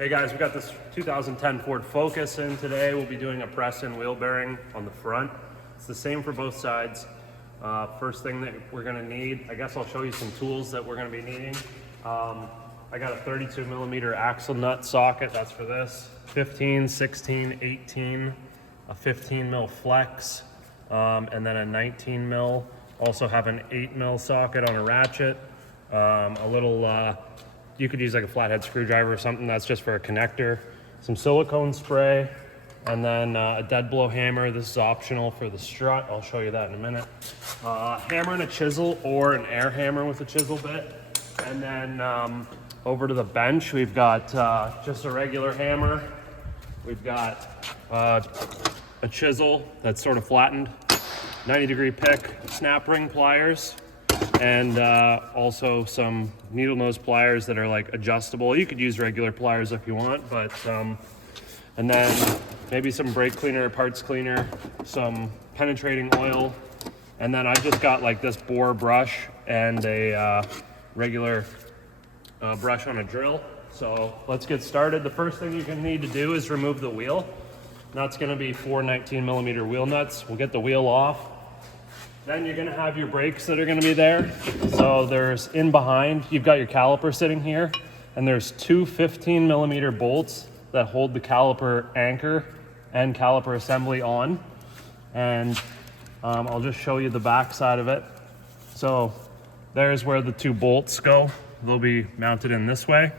Hey guys, we got this 2010 Ford Focus in today. We'll be doing a press-in wheel bearing on the front. It's the same for both sides. First thing that we're gonna need, I guess I'll show you some tools that we're gonna be needing. I got a 32 millimeter axle nut socket, that's for this. 15, 16, 18, a 15 mil flex, and then a 19 mil. Also have an 8 mil socket on a ratchet. A little, you could use like a flathead screwdriver or something. That's just for a connector. Some silicone spray, and then a dead blow hammer. This is optional for the strut. I'll show you that in a minute. Hammer and a chisel, or an air hammer with a chisel bit. And then over to the bench, we've got just a regular hammer. We've got a chisel that's sort of flattened, 90-degree pick, snap ring pliers, and also some needle nose pliers that are like adjustable. You could use regular pliers if you want, but and then maybe some brake cleaner, parts cleaner, some penetrating oil, and then I just got like this bore brush and a regular brush on a drill. So let's get started. The first thing you're gonna need to do is remove the wheel. That's gonna be 4 19 millimeter wheel nuts. We'll get the wheel off. Then you're gonna have your brakes that are gonna be there. So there's in behind, you've got your caliper sitting here, and there's two 15 millimeter bolts that hold the caliper anchor and caliper assembly on. And I'll just show you the back side of it. So there's where the two bolts go. They'll be mounted in this way.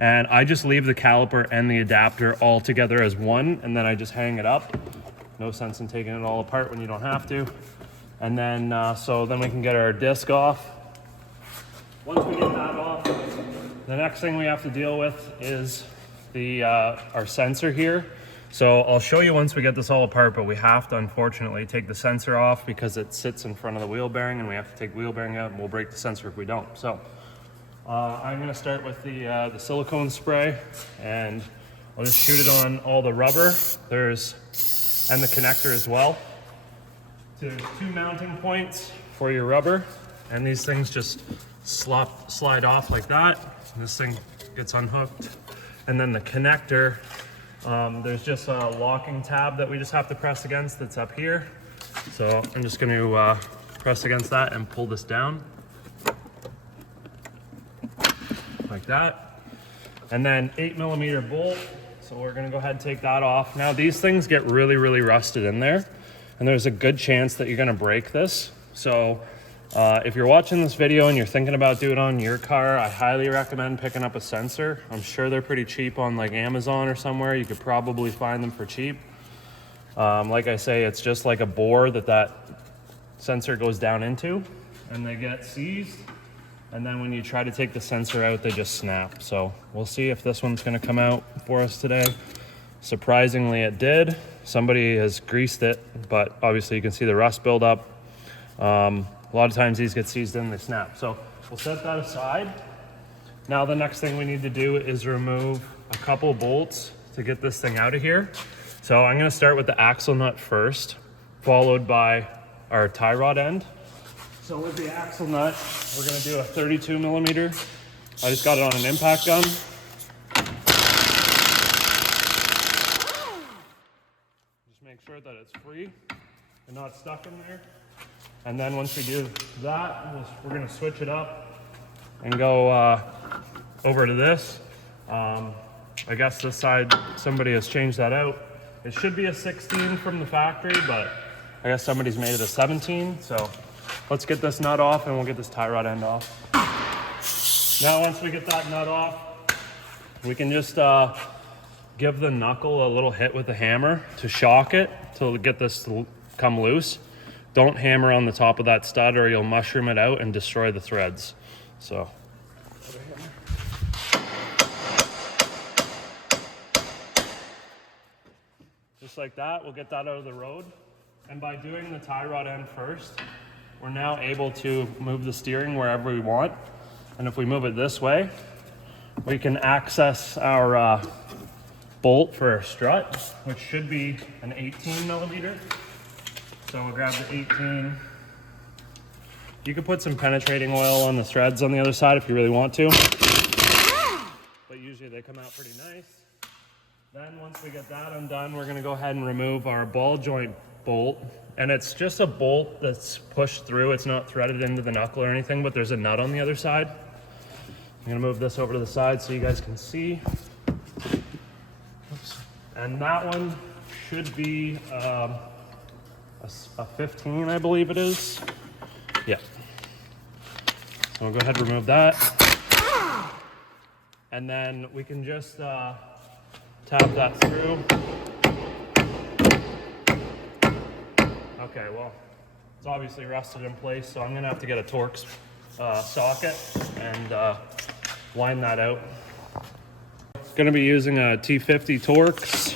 And I just leave the caliper and the adapter all together as one, and then I just hang it up. No sense in taking it all apart when you don't have to. And then, so then we can get our disc off. Once we get that off, the next thing we have to deal with is the our sensor here. So I'll show you once we get this all apart, but we have to unfortunately take the sensor off because it sits in front of the wheel bearing, and we have to take the wheel bearing out, and we'll break the sensor if we don't. So I'm gonna start with the silicone spray, and I'll just shoot it on all the rubber. And the connector as well. There's two mounting points for your rubber, and these things just slide off like that. This thing gets unhooked. And then the connector, there's just a locking tab that we just have to press against that's up here. So I'm just going to press against that and pull this down like that. And then 8 millimeter bolt. So we're going to go ahead and take that off. Now these things get really, really rusted in there, and there's a good chance that you're gonna break this. So if you're watching this video and you're thinking about doing it on your car, I highly recommend picking up a sensor. I'm sure they're pretty cheap on like Amazon or somewhere. You could probably find them for cheap. Like I say, it's just like a bore that sensor goes down into, and they get seized. And then when you try to take the sensor out, they just snap. So we'll see if this one's gonna come out for us today. Surprisingly, it did. Somebody has greased it, but obviously you can see the rust buildup. A lot of times these get seized and they snap. So we'll set that aside. Now the next thing we need to do is remove a couple bolts to get this thing out of here. So I'm gonna start with the axle nut first, followed by our tie rod end. So with the axle nut, we're gonna do a 32 millimeter. I just got it on an impact gun. Make sure that it's free and not stuck in there. And then once we do that, we're gonna switch it up and go over to this. I guess this side, somebody has changed that out. It should be a 16 from the factory, but I guess somebody's made it a 17. So let's get this nut off and we'll get this tie rod end off. Now, once we get that nut off, we can just give the knuckle a little hit with the hammer to shock it to get this to come loose. Don't hammer on the top of that stud or you'll mushroom it out and destroy the threads. So just like that, we'll get that out of the road. And by doing the tie rod end first, we're now able to move the steering wherever we want. And if we move it this way, we can access our bolt for our strut, which should be an 18 millimeter. So we'll grab the 18. You could put some penetrating oil on the threads on the other side if you really want to, but usually they come out pretty nice. Then once we get that undone, we're gonna go ahead and remove our ball joint bolt. And it's just a bolt that's pushed through. It's not threaded into the knuckle or anything, but there's a nut on the other side. I'm gonna move this over to the side so you guys can see. Oops. And that one should be a 15, I believe it is. Yeah. So we'll go ahead and remove that. And then we can just tap that through. Okay, well, it's obviously rusted in place, so I'm gonna have to get a Torx socket and wind that out. Gonna be using a T50 Torx.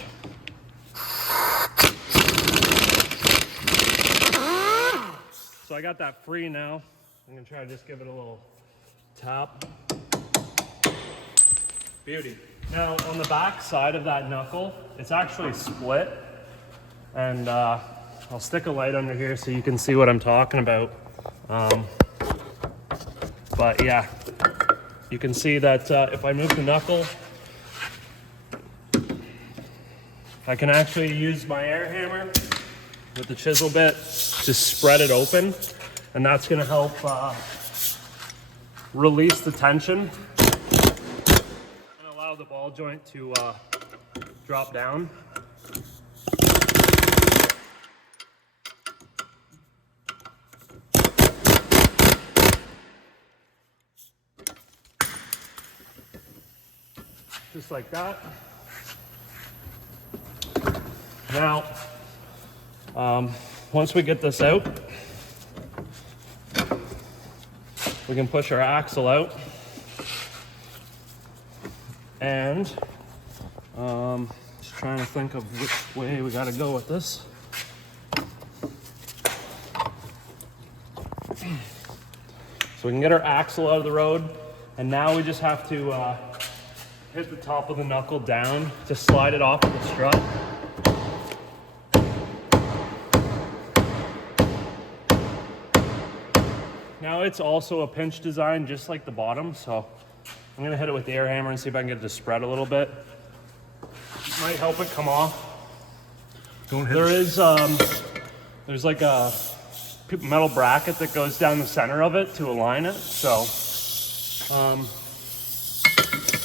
So I got that free now. I'm gonna try to just give it a little tap. Beauty. Now on the back side of that knuckle, it's actually split, and I'll stick a light under here so you can see what I'm talking about. But yeah, you can see that if I move the knuckle, I can actually use my air hammer with the chisel bit to spread it open, and that's gonna help release the tension and allow the ball joint to drop down. Just like that. Now, once we get this out, we can push our axle out, and just trying to think of which way we got to go with this. So we can get our axle out of the road, and now we just have to hit the top of the knuckle down to slide it off of the strut. Now it's also a pinch design just like the bottom, so I'm gonna hit it with the air hammer and see if I can get it to spread a little bit. Might help it come off. There's like a metal bracket that goes down the center of it to align it, so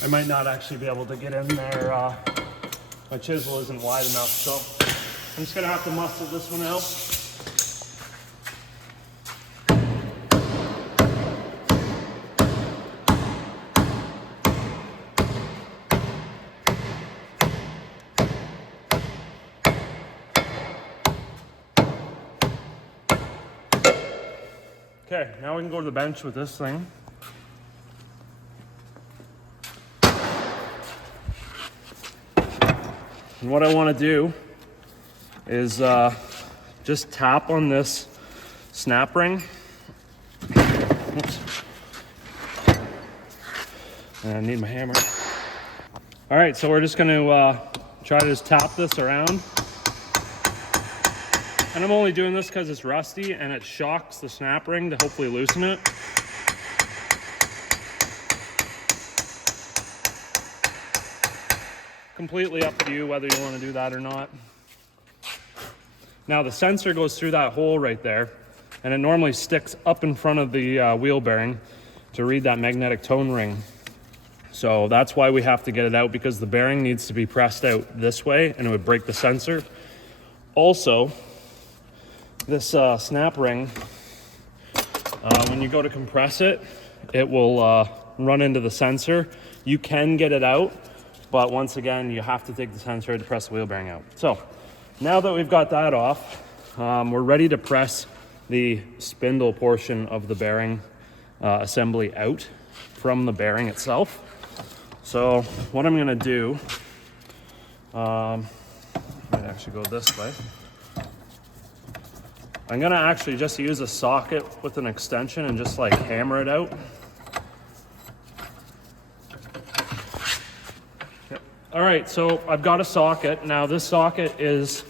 I might not actually be able to get in there. My chisel isn't wide enough, so I'm just gonna have to muscle this one out. Okay, now we can go to the bench with this thing. And what I want to do is just tap on this snap ring. Oops. And I need my hammer. All right, so we're just going to try to just tap this around. And I'm only doing this because it's rusty and it shocks the snap ring to hopefully loosen it. Completely up to you whether you want to do that or not. Now the sensor goes through that hole right there, and it normally sticks up in front of the wheel bearing to read that magnetic tone ring. So that's why we have to get it out, because the bearing needs to be pressed out this way and it would break the sensor. Also, this snap ring, when you go to compress it, it will run into the sensor. You can get it out, but once again, you have to take the sensor to press the wheel bearing out. So now that we've got that off, we're ready to press the spindle portion of the bearing assembly out from the bearing itself. So what I'm gonna do, I might actually go this way. I'm gonna actually just use a socket with an extension and just like hammer it out. Yep. All right, so I've got a socket. Now this socket is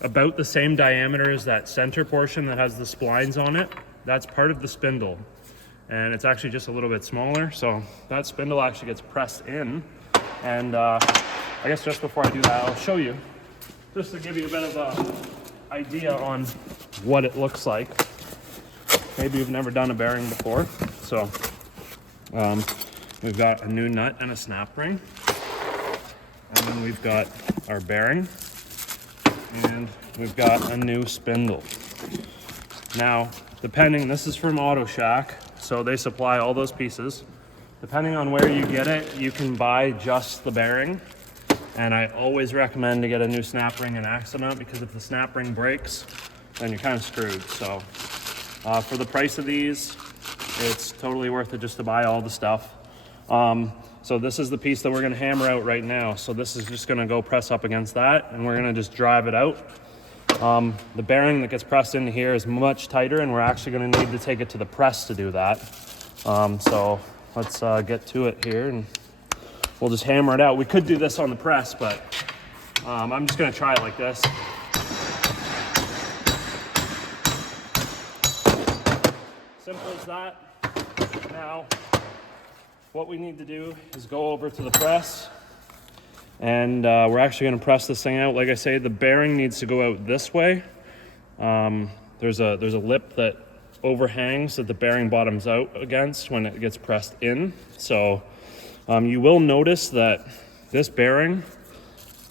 about the same diameter as that center portion that has the splines on it. That's part of the spindle. And it's actually just a little bit smaller. So that spindle actually gets pressed in, and I guess just before I do that, I'll show you, just to give you a bit of a idea on what it looks like. Maybe you've never done a bearing before. So we've got a new nut and a snap ring. And then we've got our bearing. And we've got a new spindle. Now, this is from Auto Shack, so they supply all those pieces. Depending on where you get it, you can buy just the bearing. And I always recommend to get a new snap ring and accident, because if the snap ring breaks, then you're kind of screwed. So for the price of these, it's totally worth it just to buy all the stuff. So this is the piece that we're gonna hammer out right now. So this is just gonna go press up against that, and we're gonna just drive it out. The bearing that gets pressed into here is much tighter, and we're actually gonna need to take it to the press to do that. So let's get to it here, and we'll just hammer it out. We could do this on the press, but I'm just gonna try it like this. Simple as that. Now, what we need to do is go over to the press, and we're actually gonna press this thing out. Like I say, the bearing needs to go out this way. There's a lip that overhangs that the bearing bottoms out against when it gets pressed in. So you will notice that this bearing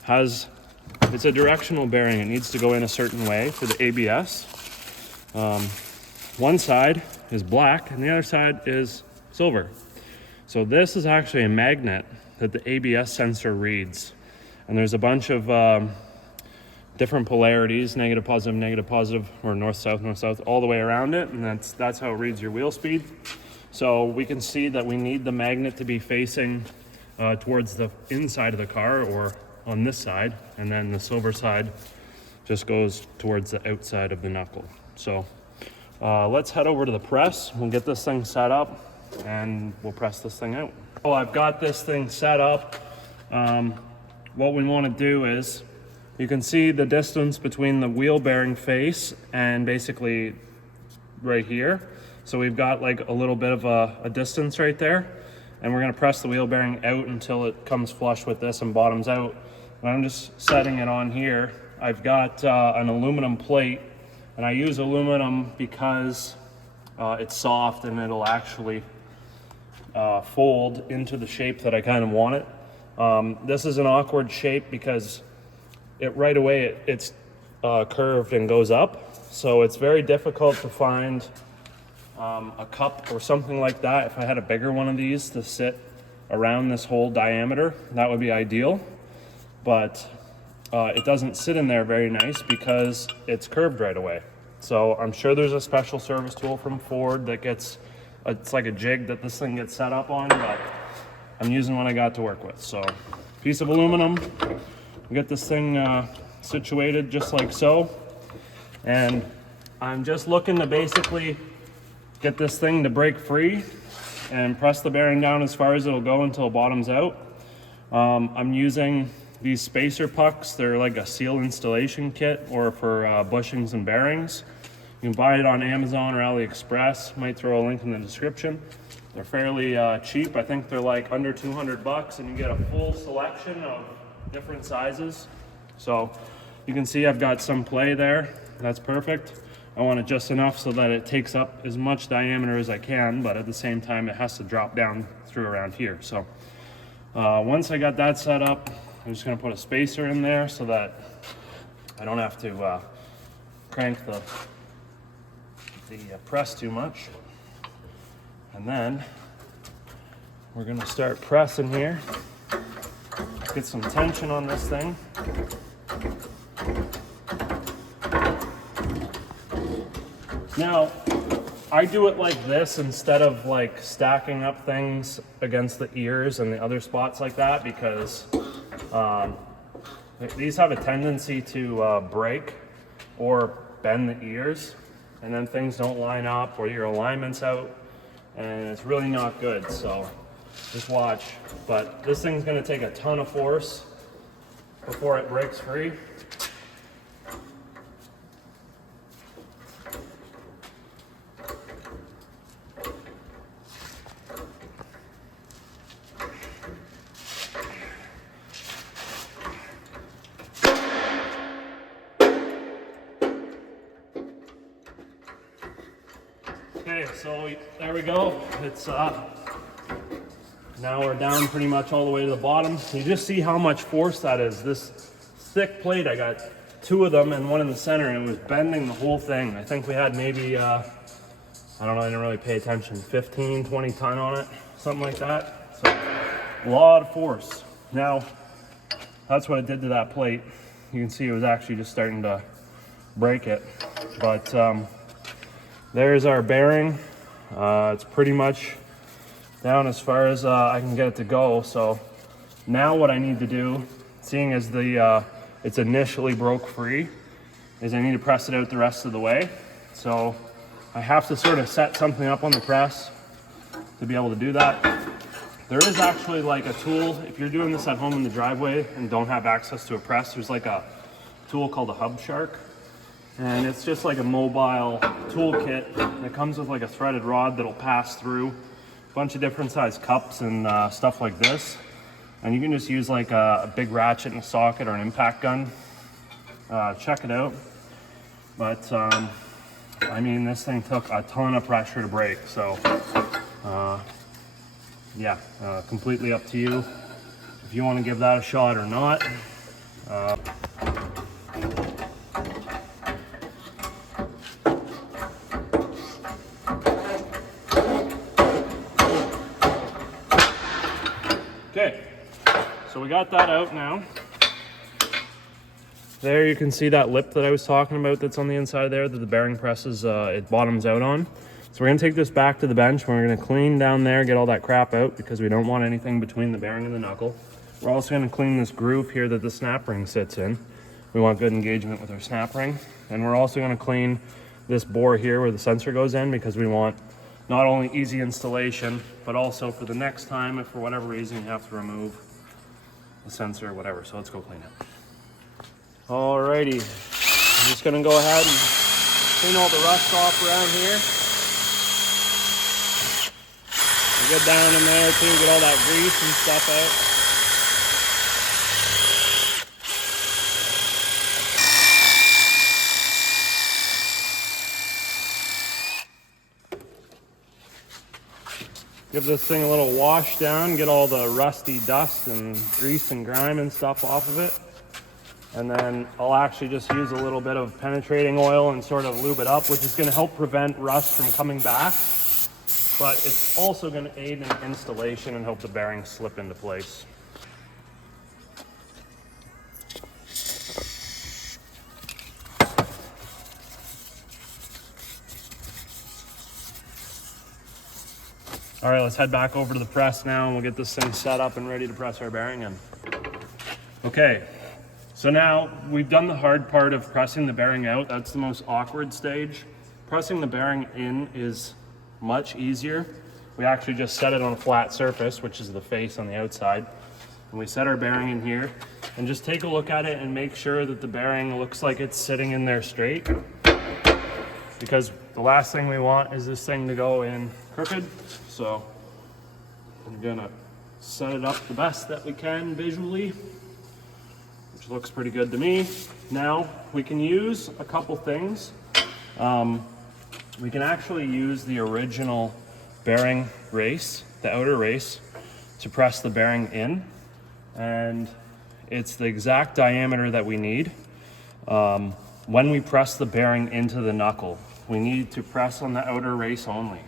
it's a directional bearing. It needs to go in a certain way for the ABS. One side is black and the other side is silver. So this is actually a magnet that the ABS sensor reads. And there's a bunch of different polarities, negative, positive, or north, south, all the way around it. And that's how it reads your wheel speed. So we can see that we need the magnet to be facing towards the inside of the car, or on this side, and then the silver side just goes towards the outside of the knuckle. So let's head over to the press. We'll get this thing set up and we'll press this thing out. Oh, I've got this thing set up. What we want to do is, you can see the distance between the wheel bearing face and basically right here. So we've got like a little bit of a distance right there, and we're gonna press the wheel bearing out until it comes flush with this and bottoms out. And I'm just setting it on here. I've got an aluminum plate, and I use aluminum because it's soft and it'll actually fold into the shape that I kind of want it. This is an awkward shape because right away it's curved and goes up. So it's very difficult to find a cup or something like that. If I had a bigger one of these to sit around this whole diameter, that would be ideal. But it doesn't sit in there very nice because it's curved right away. So I'm sure there's a special service tool from Ford that it's like a jig that this thing gets set up on, but I'm using what I got to work with. So piece of aluminum, we get this thing situated just like so. And I'm just looking to basically get this thing to break free and press the bearing down as far as it'll go until it bottoms out. I'm using these spacer pucks. They're like a seal installation kit, or for bushings and bearings. You can buy it on Amazon or AliExpress. Might throw a link in the description. They're fairly cheap. I think they're like under 200 bucks, and you get a full selection of different sizes. So you can see I've got some play there. That's perfect. I want it just enough so that it takes up as much diameter as I can, but at the same time it has to drop down through around here. So once I got that set up, I'm just gonna put a spacer in there so that I don't have to crank the press too much. And then we're gonna start pressing here. Get some tension on this thing. Now, I do it like this instead of like stacking up things against the ears and the other spots like that, because these have a tendency to break or bend the ears, and then things don't line up or your alignment's out, and it's really not good. So just watch. But this thing's gonna take a ton of force before it breaks free. Okay, so there we go. It's now we're down pretty much all the way to the bottom. You just see how much force that is. This thick plate, I got 2 of them and one in the center, and it was bending the whole thing. I think we had maybe, I don't know, I didn't really pay attention, 15, 20 ton on it, something like that. So a lot of force. Now, that's what it did to that plate. You can see it was actually just starting to break it. But there's our bearing. It's pretty much down as far as I can get it to go. So now what I need to do, seeing as it's initially broke free, is I need to press it out the rest of the way. So I have to sort of set something up on the press to be able to do that. There is actually like a tool, if you're doing this at home in the driveway and don't have access to a press, there's like a tool called a Hub Shark. And it's just like a mobile toolkit that comes with like a threaded rod that'll pass through a bunch of different size cups and stuff like this. And you can just use like a big ratchet and a socket or an impact gun. Check it out. But I mean, this thing took a ton of pressure to break. So yeah, completely up to you if you want to give that a shot or not. Okay, so we got that out now. There you can see that lip that I was talking about that's on the inside there that the bearing presses, it bottoms out on. So we're gonna take this back to the bench and we're gonna clean down there, get all that crap out because we don't want anything between the bearing and the knuckle. We're also gonna clean this groove here that the snap ring sits in. We want good engagement with our snap ring. And we're also gonna clean this bore here where the sensor goes in because we want not only easy installation, but also for the next time, if for whatever reason you have to remove the sensor or whatever. So let's go clean it. Alrighty, I'm just gonna go ahead and clean all the rust off around here. Get down in there too, get all that grease and stuff out. Give this thing a little wash down, get all the rusty dust and grease and grime and stuff off of it. And then I'll actually just use a little bit of penetrating oil and sort of lube it up, which is gonna help prevent rust from coming back. But it's also gonna aid in installation and help the bearings slip into place. All right, let's head back over to the press now and we'll get this thing set up and ready to press our bearing in. Okay, so now we've done the hard part of pressing the bearing out. That's the most awkward stage. Pressing the bearing in is much easier. We actually just set it on a flat surface, which is the face on the outside. And we set our bearing in here and just take a look at it and make sure that the bearing looks like it's sitting in there straight. Because the last thing we want is this thing to go in crooked. So I'm gonna set it up the best that we can visually, which looks pretty good to me. Now we can use a couple things. We can actually use the original bearing race, the outer race, to press the bearing in. And it's the exact diameter that we need. When we press the bearing into the knuckle, we need to press on the outer race only.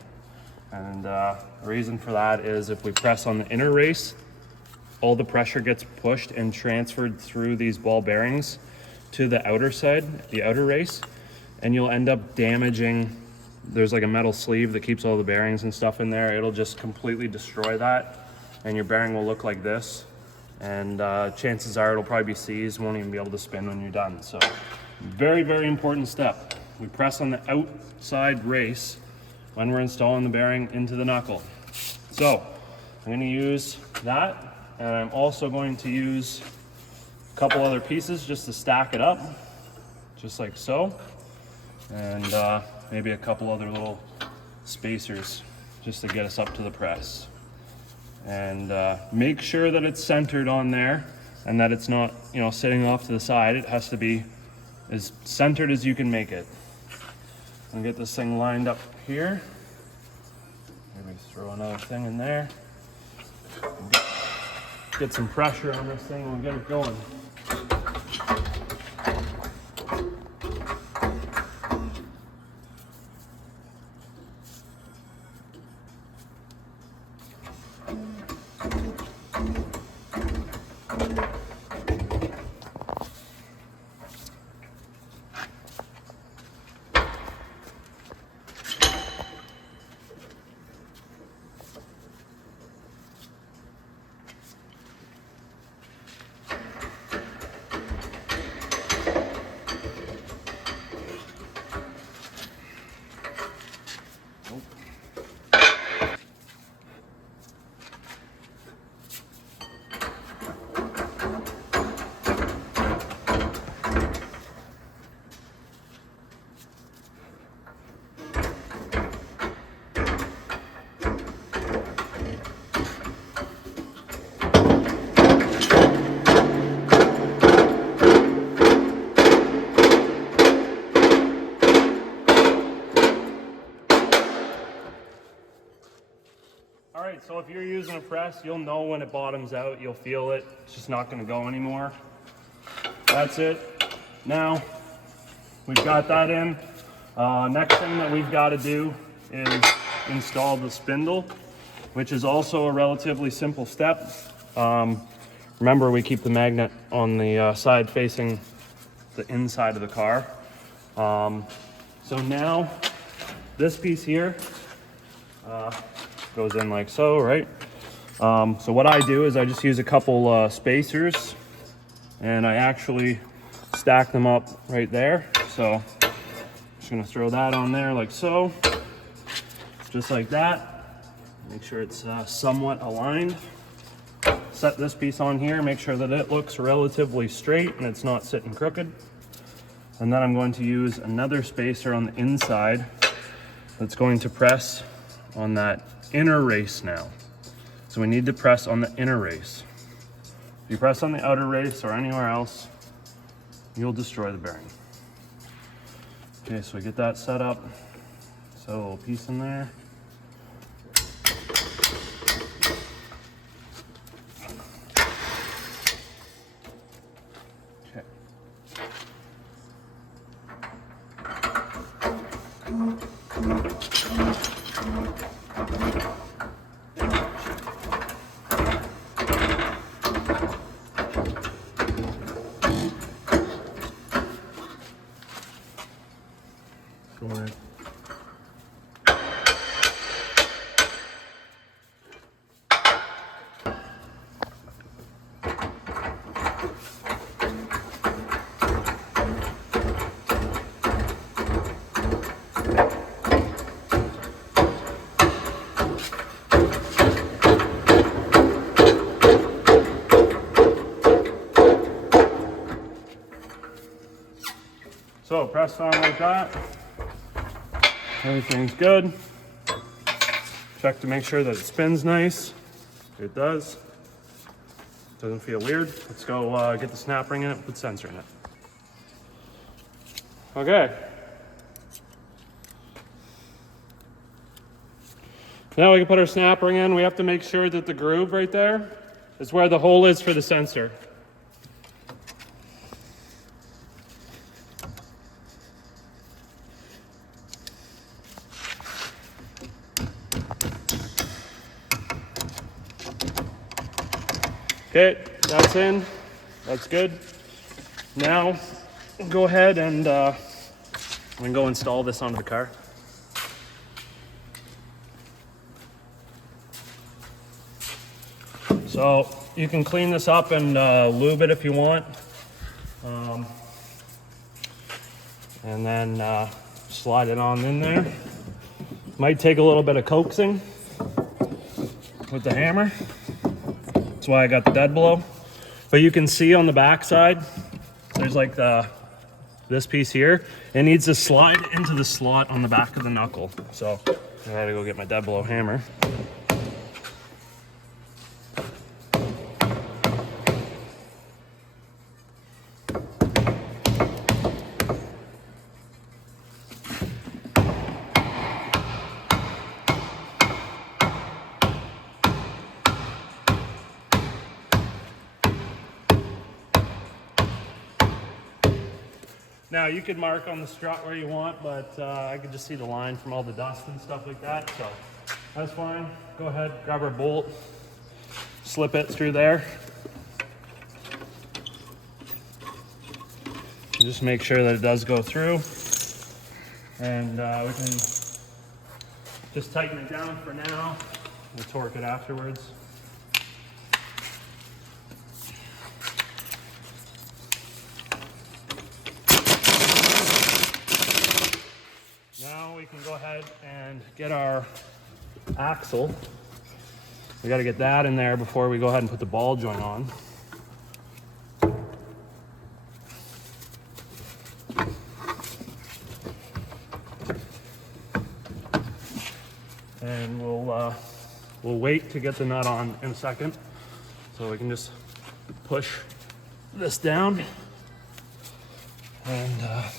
And the reason for that is if we press on the inner race, all the pressure gets pushed and transferred through these ball bearings to the outer side, the outer race, and you'll end up damaging. There's like a metal sleeve that keeps all the bearings and stuff in there. It'll just completely destroy that, and your bearing will look like this. And chances are it'll probably be seized, won't even be able to spin when you're done. So very, very important step. We press on the outside race when we're installing the bearing into the knuckle. So I'm gonna use that, and I'm also going to use a couple other pieces just to stack it up, just like so. And maybe a couple other little spacers just to get us up to the press. And make sure that it's centered on there and that it's not, you know, sitting off to the side. It has to be as centered as you can make it. And get this thing lined up here. Throw another thing in there. Get some pressure on this thing and we'll get it going. All right, so if you're using a press, you'll know when it bottoms out, you'll feel it. It's just not gonna go anymore. That's it. Now, we've got that in. Next thing that we've gotta do is install the spindle, which is also a relatively simple step. Remember, we keep the magnet on the side facing the inside of the car. So now, this piece here, goes in like so, right? So what I do is I just use a couple spacers and I actually stack them up right there. So I'm just gonna throw that on there like so, just like that. Make sure it's somewhat aligned. Set this piece on here, make sure that it looks relatively straight and it's not sitting crooked. And then I'm going to use another spacer on the inside that's going to press on that inner race now. So we need to press on the inner race. If you press on the outer race or anywhere else, you'll destroy the bearing. Okay, so we get that set up. So a little piece in there. Okay. Go ahead. So press on like that. Everything's good. Check to make sure that it spins nice. It does. Doesn't feel weird. Let's go get the snap ring in it, put sensor in it. Okay. Now we can put our snap ring in. We have to make sure that the groove right there is where the hole is for the sensor. Okay, that's in. That's good. Now, go ahead and go install this onto the car. So you can clean this up and lube it if you want. And then slide it on in there. Might take a little bit of coaxing with the hammer. That's why I got the dead blow. But you can see on the back side, there's like this piece here. It needs to slide into the slot on the back of the knuckle. So I gotta go get my dead blow hammer. Now you could mark on the strut where you want, but I could just see the line from all the dust and stuff like that, so that's fine. Go ahead, grab our bolt, slip it through there. And just make sure that it does go through. And we can just tighten it down for now. We'll torque it afterwards. Now we can go ahead and get our axle. We got to get that in there before we go ahead and put the ball joint on. And we'll wait to get the nut on in a second. So we can just push this down, and I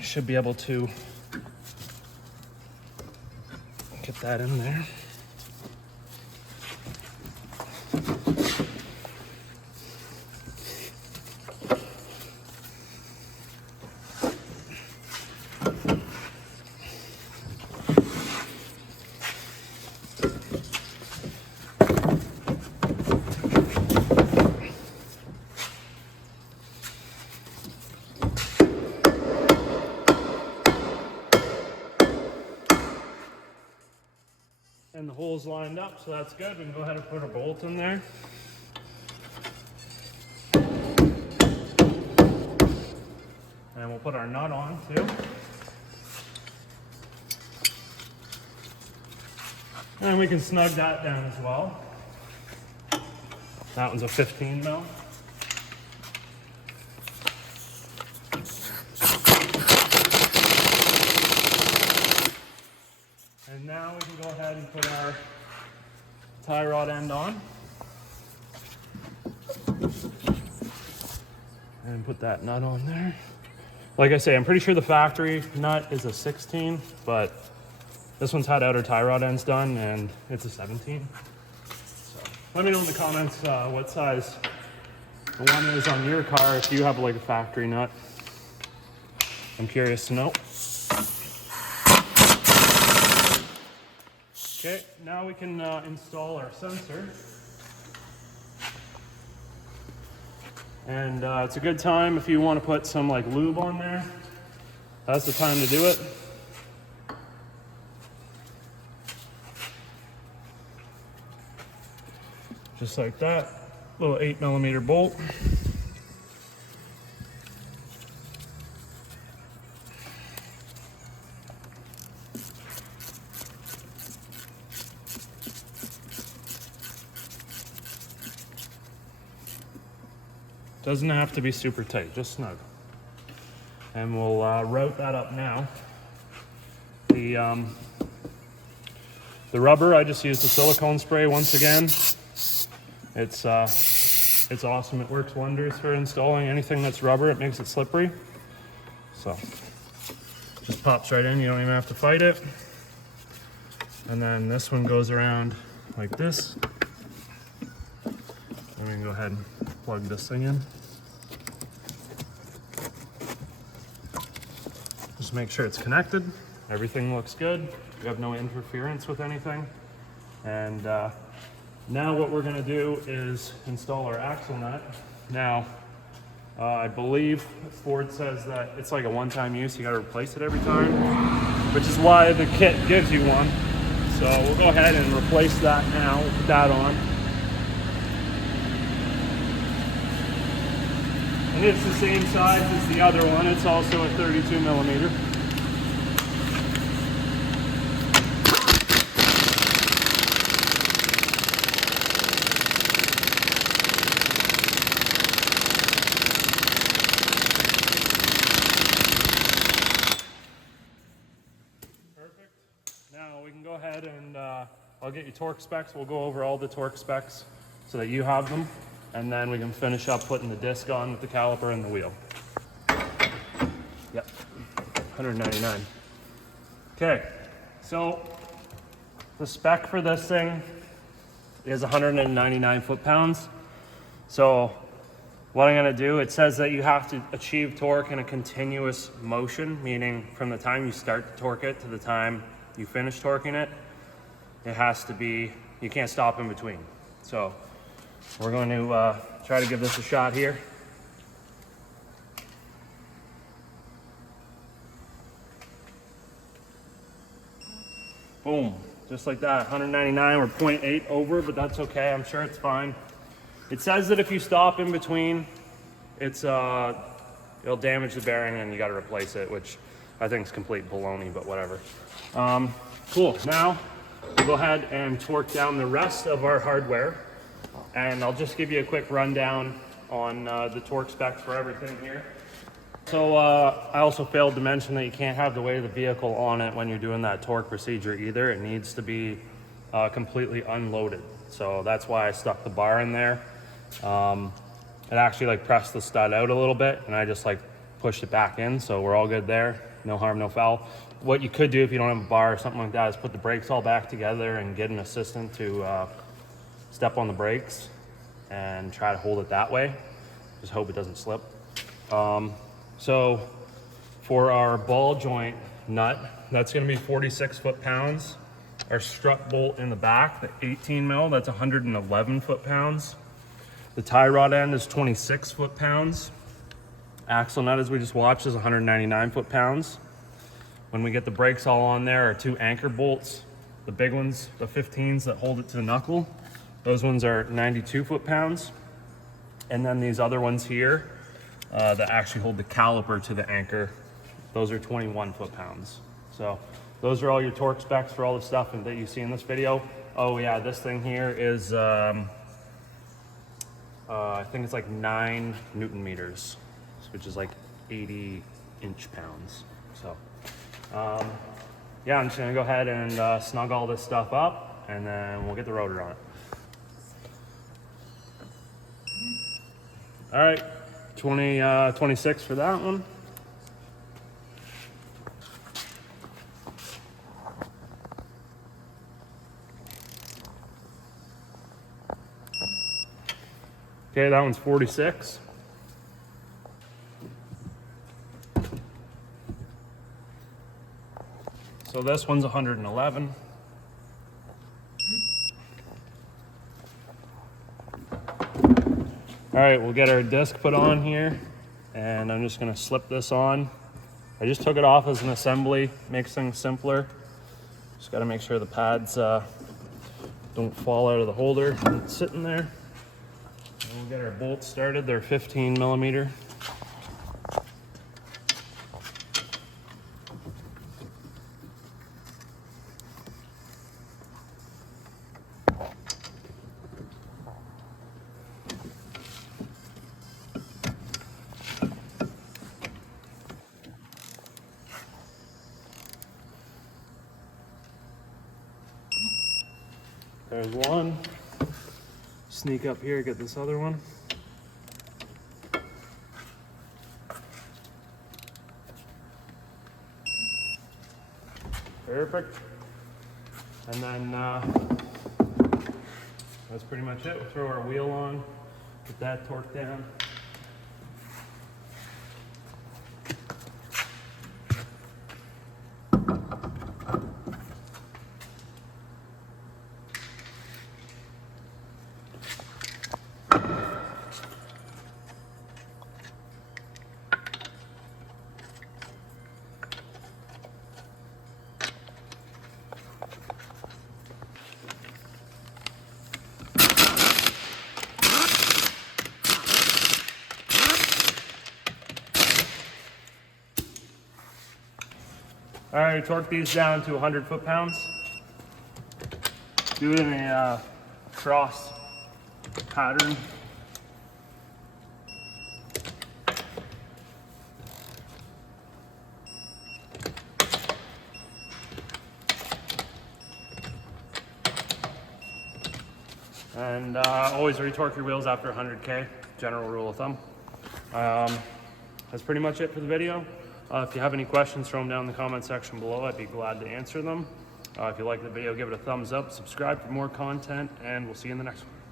should be able to get that in there. And the hole's lined up, so that's good. We can go ahead and put our bolt in there. And we'll put our nut on too. And we can snug that down as well. That one's a 15 mil. And now we can go ahead and put our tie rod end on. And put that nut on there. Like I say, I'm pretty sure the factory nut is a 16, but this one's had outer tie rod ends done and it's a 17. So let me know in the comments what size the one is on your car if you have like a factory nut. I'm curious to know. Okay, now we can install our sensor. And it's a good time if you want to put some like lube on there. That's the time to do it. Just like that, little 8mm bolt. Doesn't have to be super tight, just snug. And we'll route that up now. The rubber, I just used the silicone spray once again. It's awesome. It works wonders for installing anything that's rubber. It makes it slippery. So just pops right in. You don't even have to fight it. And then this one goes around like this. And we can go ahead and plug this thing in. Just make sure it's connected. Everything looks good. We have no interference with anything. And now what we're gonna do is install our axle nut. Now, I believe Ford says that it's like a one-time use. You gotta replace it every time, which is why the kit gives you one. So we'll go ahead and replace that now, put that on. And it's the same size as the other one. It's also a 32mm. Perfect. Now we can go ahead and I'll get you torque specs. We'll go over all the torque specs so that you have them. And then we can finish up putting the disc on with the caliper and the wheel. Yep, 199. Okay, so the spec for this thing is 199 foot-pounds. So what I'm gonna do, it says that you have to achieve torque in a continuous motion, meaning from the time you start to torque it to the time you finish torquing it, it has to be, you can't stop in between. So we're going to try to give this a shot here. Boom, just like that, 199, we're 0.8 over, but that's okay, I'm sure it's fine. It says that if you stop in between, it's it'll damage the bearing and you gotta replace it, which I think is complete baloney, but whatever. Cool, now we'll go ahead and torque down the rest of our hardware, and I'll just give you a quick rundown on the torque specs for everything here. So I also failed to mention that you can't have the weight of the vehicle on it when you're doing that torque procedure either. It needs to be completely unloaded. So that's why I stuck the bar in there. It actually like pressed the stud out a little bit, and I just like pushed it back in, so we're all good there. No harm, no foul. What you could do if you don't have a bar or something like that is put the brakes all back together and get an assistant to step on the brakes and try to hold it that way. Just hope it doesn't slip. So for our ball joint nut, that's gonna be 46 foot-pounds. Our strut bolt in the back, the 18 mil, that's 111 foot-pounds. The tie rod end is 26 foot-pounds. Axle nut, as we just watched, is 199 foot-pounds. When we get the brakes all on there are 2 anchor bolts. The big ones, the 15s that hold it to the knuckle, those ones are 92 foot-pounds. And then these other ones here that actually hold the caliper to the anchor, those are 21 foot-pounds. So those are all your torque specs for all the stuff that you see in this video. Oh yeah, this thing here is, I think it's like 9 Newton meters, which is like 80 inch-pounds. So yeah, I'm just gonna go ahead and snug all this stuff up, and then we'll get the rotor on it. All right, 26 for that one. Okay, that one's 46. So this one's 111. All right, we'll get our disc put on here, and I'm just gonna slip this on. I just took it off as an assembly, makes things simpler. Just gotta make sure the pads don't fall out of the holder. It's sitting there. And we'll get our bolts started. They're 15 millimeter. There's one. Sneak up here, get this other one. Perfect. And then that's pretty much it. We'll throw our wheel on, get that torqued down. All right, torque these down to 100 foot-pounds. Do it in a cross pattern. And always retorque your wheels after 100K, general rule of thumb. That's pretty much it for the video. If you have any questions, throw them down in the comment section below. I'd be glad to answer them. If you like the video, give it a thumbs up, subscribe for more content, and we'll see you in the next one.